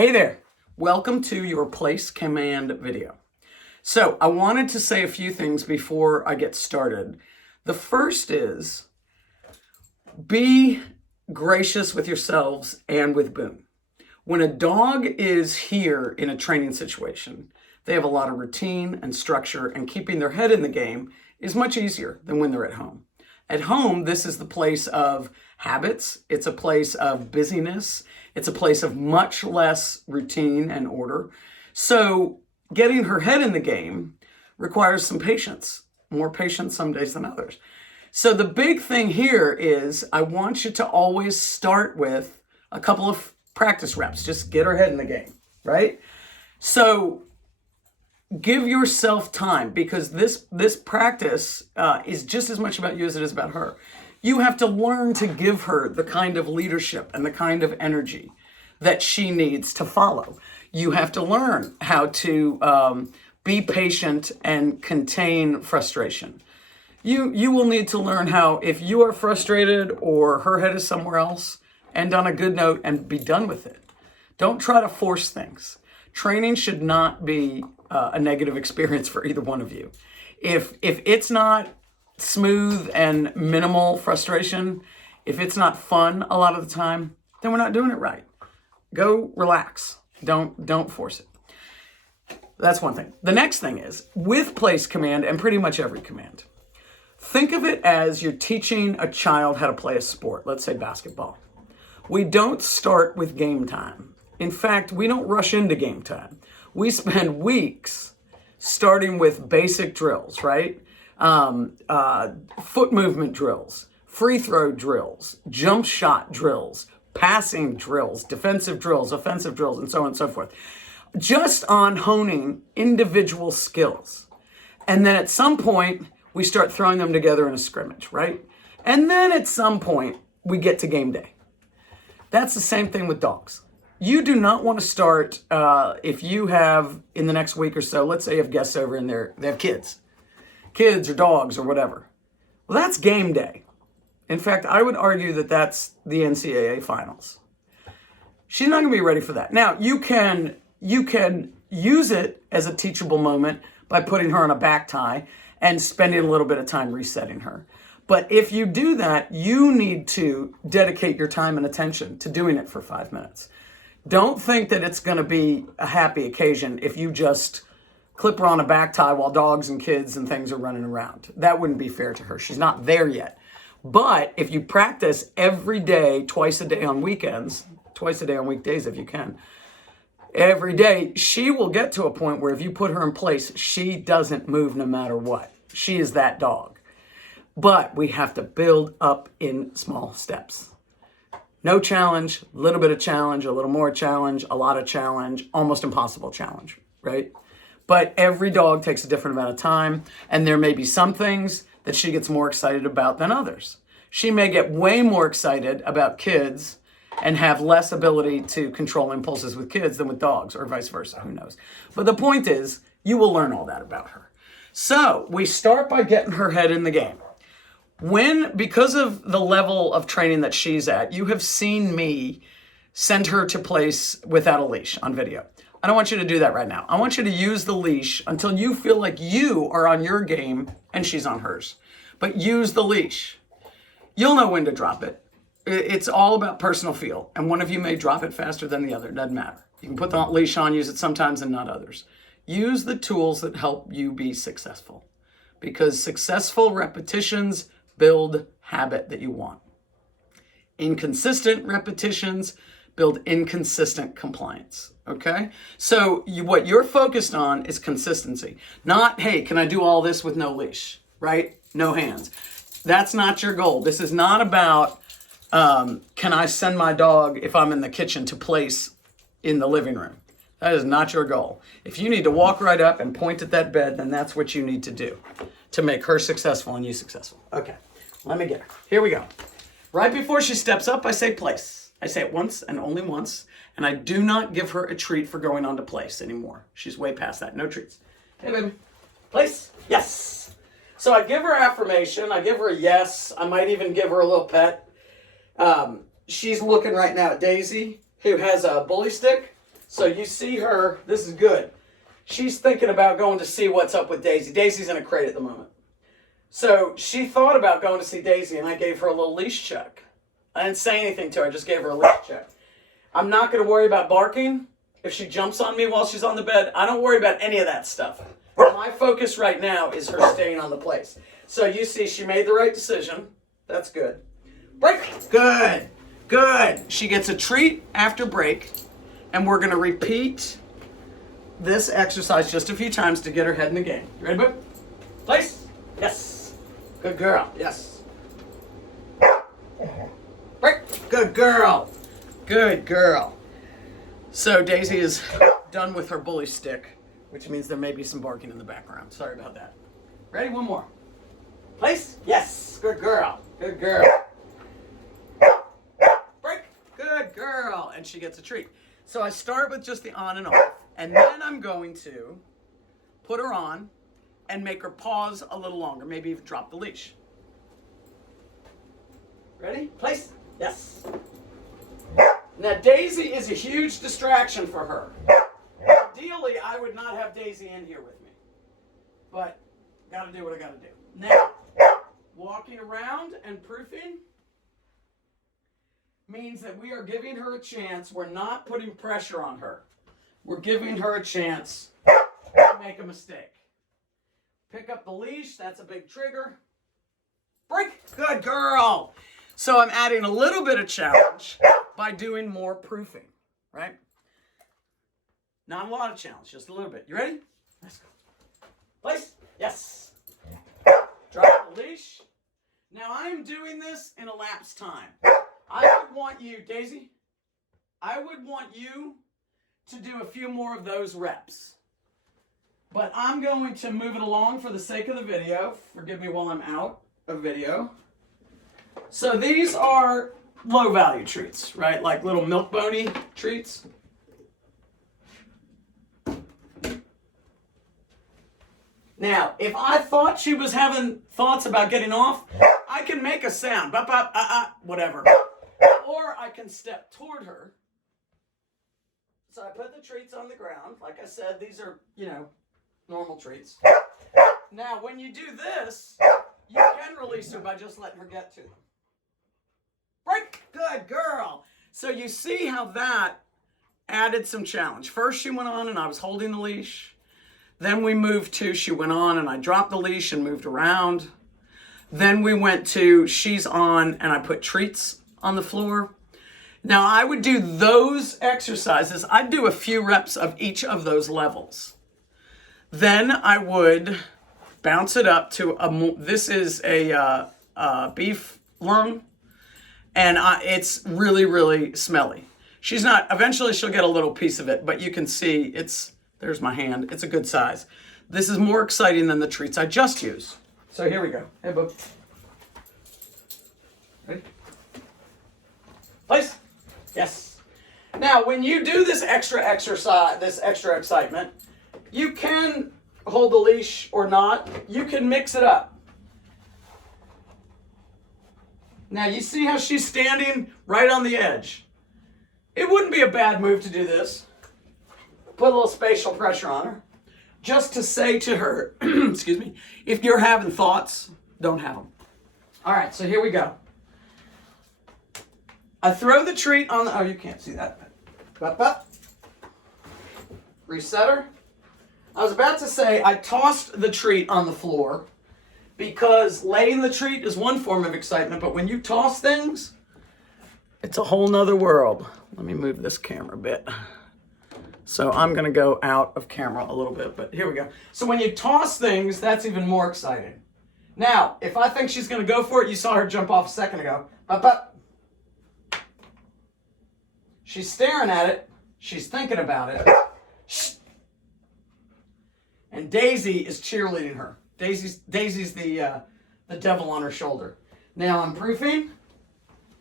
Hey there, welcome to your place command video. So I wanted to say a few things before I get started. The first is be gracious with yourselves and with Boone. When a dog is here in a training situation, they have a lot of routine and structure, and keeping their head in the game is much easier than when they're at home. At home, this is the place of habits. It's a place of busyness. It's a place of much less routine and order. So getting her head in the game requires some patience, more patience some days than others. So the big thing here is I want you to always start with a couple of practice reps. Just get her head in the game, right? So give yourself time, because this practice is just as much about you as it is about her. You have to learn to give her the kind of leadership and the kind of energy that she needs to follow. You have to learn how to be patient and contain frustration. You will need to learn how, if you are frustrated or her head is somewhere else, end on a good note and be done with it. Don't try to force things. Training should not be a negative experience for either one of you. If it's not smooth and minimal frustration, if it's not fun a lot of the time, then we're not doing it right. Go relax. Don't force it. That's one thing. The next thing is, with place command and pretty much every command, think of it as you're teaching a child how to play a sport, let's say basketball. We don't start with game time. In fact, we don't rush into game time. We spend weeks starting with basic drills, right? Foot movement drills, free throw drills, jump shot drills, passing drills, defensive drills, offensive drills, and so on and so forth. Just on honing individual skills. And then at some point, we start throwing them together in a scrimmage, right? And then at some point, we get to game day. That's the same thing with dogs. You do not want to start, if you have, in the next week or so, let's say you have guests over and they have kids or dogs or whatever. Well, that's game day. In fact, I would argue that that's the NCAA finals. She's not going to be ready for that. Now, you can use it as a teachable moment by putting her on a back tie and spending a little bit of time resetting her. But if you do that, you need to dedicate your time and attention to doing it for 5 minutes. Don't think that it's going to be a happy occasion if you just clip her on a back tie while dogs and kids and things are running around. That wouldn't be fair to her. She's not there yet. But if you practice every day, twice a day on weekends, twice a day on weekdays if you can, every day, she will get to a point where if you put her in place, she doesn't move no matter what. She is that dog. But we have to build up in small steps. No challenge, a little bit of challenge, a little more challenge, a lot of challenge, almost impossible challenge, right? But every dog takes a different amount of time, and there may be some things that she gets more excited about than others. She may get way more excited about kids and have less ability to control impulses with kids than with dogs, or vice versa, who knows? But the point is, you will learn all that about her. So we start by getting her head in the game. Because of the level of training that she's at, you have seen me send her to place without a leash on video. I don't want you to do that right now. I want you to use the leash until you feel like you are on your game and she's on hers. But use the leash. You'll know when to drop it. It's all about personal feel. And one of you may drop it faster than the other. It doesn't matter. You can put the leash on, use it sometimes and not others. Use the tools that help you be successful. Because successful repetitions build habit that you want. Inconsistent repetitions build inconsistent compliance, okay? So what you're focused on is consistency. Not, hey, can I do all this with no leash, right? No hands. That's not your goal. This is not about, can I send my dog, if I'm in the kitchen, to place in the living room. That is not your goal. If you need to walk right up and point at that bed, then that's what you need to do to make her successful and you successful. Okay. Let me get her. Here we go. Right before she steps up, I say place. I say it once and only once, and I do not give her a treat for going on to place anymore. She's way past that. No treats. Hey, baby. Place? Yes. So I give her affirmation. I give her a yes. I might even give her a little pet. She's looking right now at Daisy, who has a bully stick So you see her, this is good. She's thinking about going to see what's up with Daisy. Daisy's in a crate at the moment. So she thought about going to see Daisy, and I gave her a little leash check. I didn't say anything to her, I just gave her a leash check. I'm not going to worry about barking if she jumps on me while she's on the bed. I don't worry about any of that stuff. My focus right now is her staying on the place. So you see she made the right decision. That's good. Break. Good. Good. She gets a treat after break, and we're going to repeat this exercise just a few times to get her head in the game. You ready, Boone? Place. Yes. Good girl. Yes. Break. Good girl. Good girl. So Daisy is done with her bully stick, which means there may be some barking in the background. Sorry about that. Ready? One more. Place. Yes. Good girl. Good girl. Break. Good girl. And she gets a treat. So I start with just the on and off, and then I'm going to put her on and make her pause a little longer, maybe even drop the leash. Ready? Place. Yes. Now Daisy is a huge distraction for her. Ideally, I would not have Daisy in here with me, but gotta do what I gotta do. Now, walking around and proofing means that we are giving her a chance. We're not putting pressure on her. We're giving her a chance to make a mistake. Pick up the leash, that's a big trigger. Break. Good girl. So I'm adding a little bit of challenge by doing more proofing, right? Not a lot of challenge, just a little bit. You ready? Let's go. Place. Yes. Drop the leash. Now I'm doing this in elapsed time. I would want you, Daisy, I would want you to do a few more of those reps. But I'm going to move it along for the sake of the video. Forgive me while I'm out of video. So these are low value treats, right? Like little milk bony treats. Now, if I thought she was having thoughts about getting off, I can make a sound, whatever. Or I can step toward her. So I put the treats on the ground. Like I said, these are, normal treats. Now, when you do this, you can release her by just letting her get to them. Break. Good girl. So you see how that added some challenge. First she went on and I was holding the leash. Then we moved to she went on and I dropped the leash and moved around. Then we went to she's on and I put treats on the floor. Now I would do those exercises. I'd do a few reps of each of those levels. Then I would bounce it up to this is a beef lung, and it's really, really smelly. She's not, eventually she'll get a little piece of it, but you can see there's my hand. It's a good size. This is more exciting than the treats I just used. So here we go. Hey, bub. Ready? Place. Yes. Now, when you do this extra exercise, this extra excitement, you can hold the leash or not. You can mix it up. Now, you see how she's standing right on the edge. It wouldn't be a bad move to do this. Put a little spatial pressure on her. Just to say to her, excuse me, if you're having thoughts, don't have them. All right, so here we go. I throw the treat on the, you can't see that. Up. Reset her. I was about to say I tossed the treat on the floor because laying the treat is one form of excitement, but when you toss things, it's a whole nother world. Let me move this camera a bit. So I'm going to go out of camera a little bit, but here we go. So when you toss things, that's even more exciting. Now, if I think she's going to go for it, you saw her jump off a second ago. Up. She's staring at it. She's thinking about it. Shh. And Daisy is cheerleading her. Daisy's the devil on her shoulder. Now I'm proofing.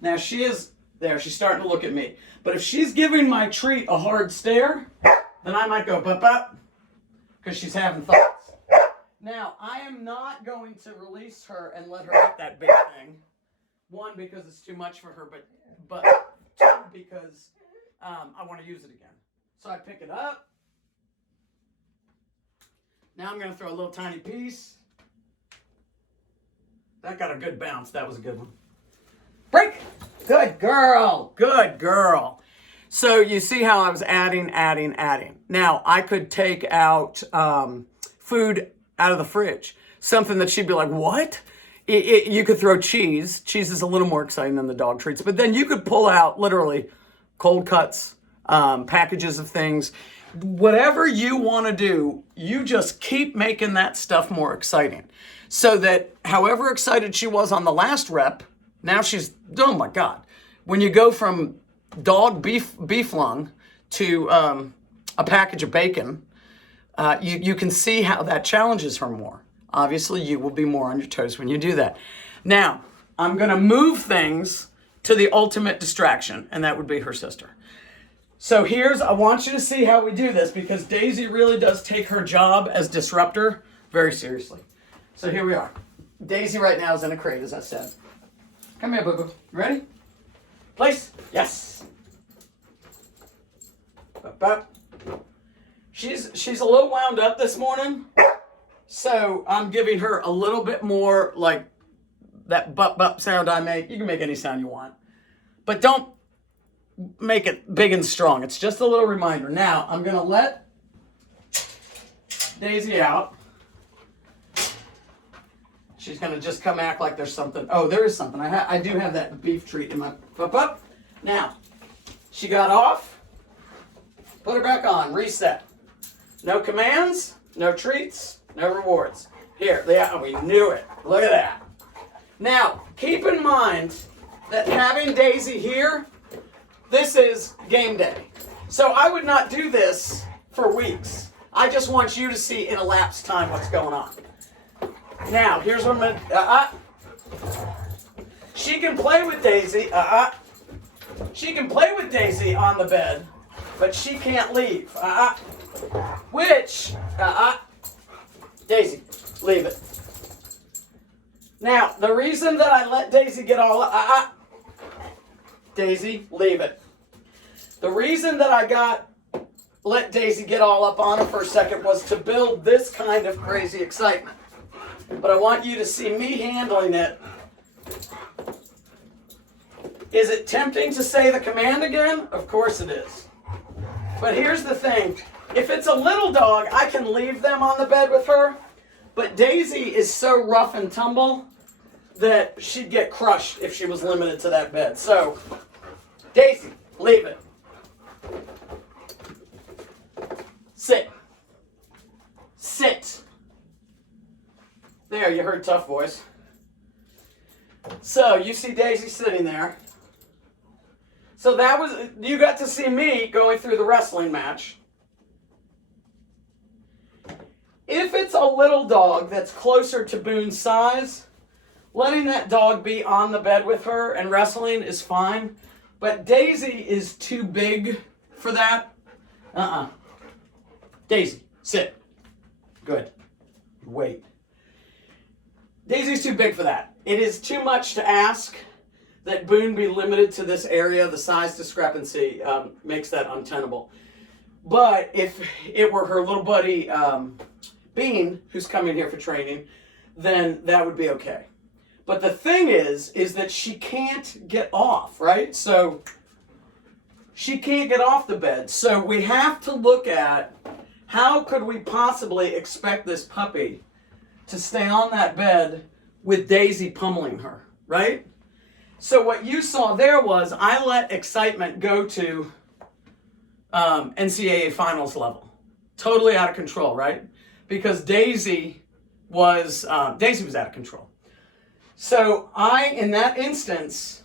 Now she is there. She's starting to look at me. But if she's giving my treat a hard stare, then I might go up because she's having thoughts. Now I am not going to release her and let her hit that big thing. One, because it's too much for her, but two, because I want to use it again. So I pick it up. Now I'm going to throw a little tiny piece. That got a good bounce. That was a good one. Break. Good girl. Good girl. So you see how I was adding. Now I could take out food out of the fridge. Something that she'd be like, what? You could throw cheese. Cheese is a little more exciting than the dog treats. But then you could pull out literally cold cuts, packages of things. Whatever you want to do, you just keep making that stuff more exciting. So that however excited she was on the last rep, now she's, oh my God. When you go from dog beef lung to a package of bacon, you can see how that challenges her more. Obviously, you will be more on your toes when you do that. Now, I'm going to move things to the ultimate distraction, and that would be her sister. So I want you to see how we do this, because Daisy really does take her job as disruptor very seriously. So here we are. Daisy right now is in a crate, as I said. Come here, boo-boo. You ready? Place? Yes. Up. She's a little wound up this morning, so I'm giving her a little bit more like that bup sound I make. You can make any sound you want, but don't make it big and strong. It's just a little reminder. Now I'm gonna let Daisy out. She's gonna just come act like there's something. Oh, there is something. I do have that beef treat in my up. Now, she got off. Put her back on. Reset. No commands. No treats. No rewards. Here. Yeah, we knew it. Look at that. Now, keep in mind that having Daisy here, this is game day. So I would not do this for weeks. I just want you to see in elapsed time what's going on. Now, here's what I'm going to... She can play with Daisy. She can play with Daisy on the bed, but she can't leave. Daisy, leave it. Now, the reason that I let Daisy get all up... Daisy, leave it. The reason that I let Daisy get all up on her for a second was to build this kind of crazy excitement. But I want you to see me handling it. Is it tempting to say the command again? Of course it is. But here's the thing. If it's a little dog, I can leave them on the bed with her. But Daisy is so rough and tumble that she'd get crushed if she was limited to that bed. So, Daisy, leave it. Sit. Sit. There, you heard tough voice. So, you see Daisy sitting there. So you got to see me going through the wrestling match. If it's a little dog that's closer to Boone's size, letting that dog be on the bed with her and wrestling is fine. But Daisy is too big for that. Daisy, sit. Good. Wait. Daisy's too big for that. It is too much to ask that Boone be limited to this area. The size discrepancy makes that untenable. But if it were her little buddy Bean, who's coming here for training, then that would be okay. But the thing is that she can't get off, right? So she can't get off the bed. So we have to look at how could we possibly expect this puppy to stay on that bed with Daisy pummeling her, right? So what you saw there was I let excitement go to NCAA finals level. Totally out of control, right? Because Daisy was out of control. So I, in that instance,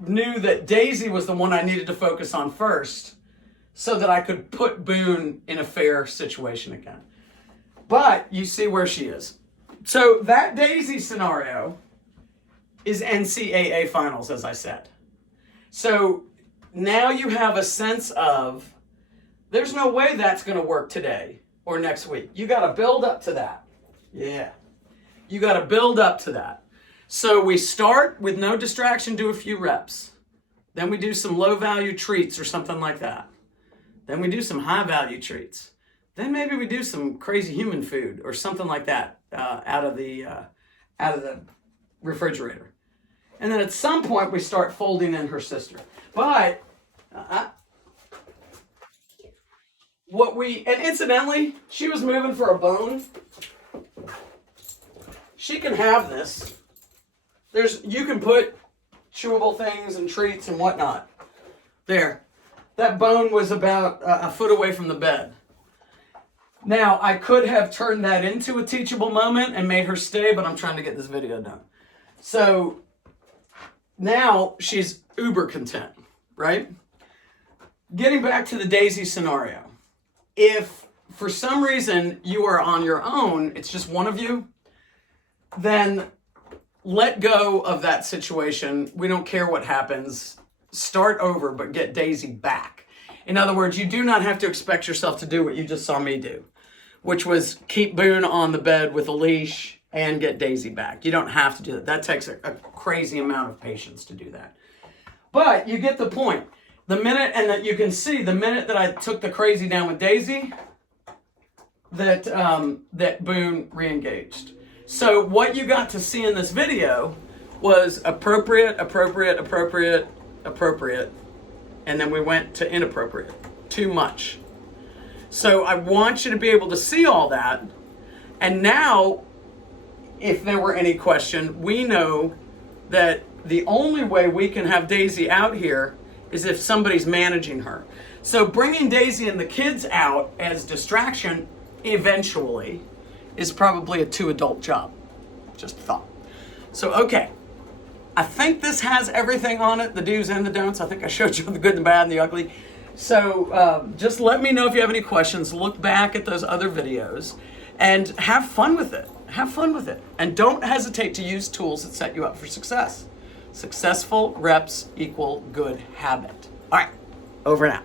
knew that Daisy was the one I needed to focus on first so that I could put Boone in a fair situation again. But you see where she is. So that Daisy scenario is NCAA finals, as I said. So now you have a sense of there's no way that's going to work today or next week. You got to build up to that. Yeah. You got to build up to that. So we start with no distraction, do a few reps. Then we do some low value treats or something like that. Then we do some high value treats. Then maybe we do some crazy human food or something like that out of the refrigerator. And then at some point we start folding in her sister. But and incidentally, she was moving for a bone. She can have this. You can put chewable things and treats and whatnot. There. That bone was about a foot away from the bed. Now, I could have turned that into a teachable moment and made her stay, but I'm trying to get this video done. So now she's uber content, right? Getting back to the Daisy scenario. If for some reason you are on your own, it's just one of you, then let go of that situation. We don't care what happens. Start over, but get Daisy back. In other words, you do not have to expect yourself to do what you just saw me do, which was keep Boone on the bed with a leash and get Daisy back. You don't have to do that. That takes a crazy amount of patience to do that. But you get the point. The minute, and that you can see, the minute that I took the crazy down with Daisy, that Boone re-engaged. So what you got to see in this video was appropriate, appropriate, appropriate, appropriate, and then we went to inappropriate. Too much. So I want you to be able to see all that. And now, if there were any question, we know that the only way we can have Daisy out here is if somebody's managing her. So bringing Daisy and the kids out as distraction eventually is probably a 2-adult job. Just a thought. So, okay. I think this has everything on it, the do's and the don'ts. I think I showed you the good, the bad, and the ugly. So just let me know if you have any questions. Look back at those other videos and have fun with it. Have fun with it. And don't hesitate to use tools that set you up for success. Successful reps equal good habit. All right, over and out.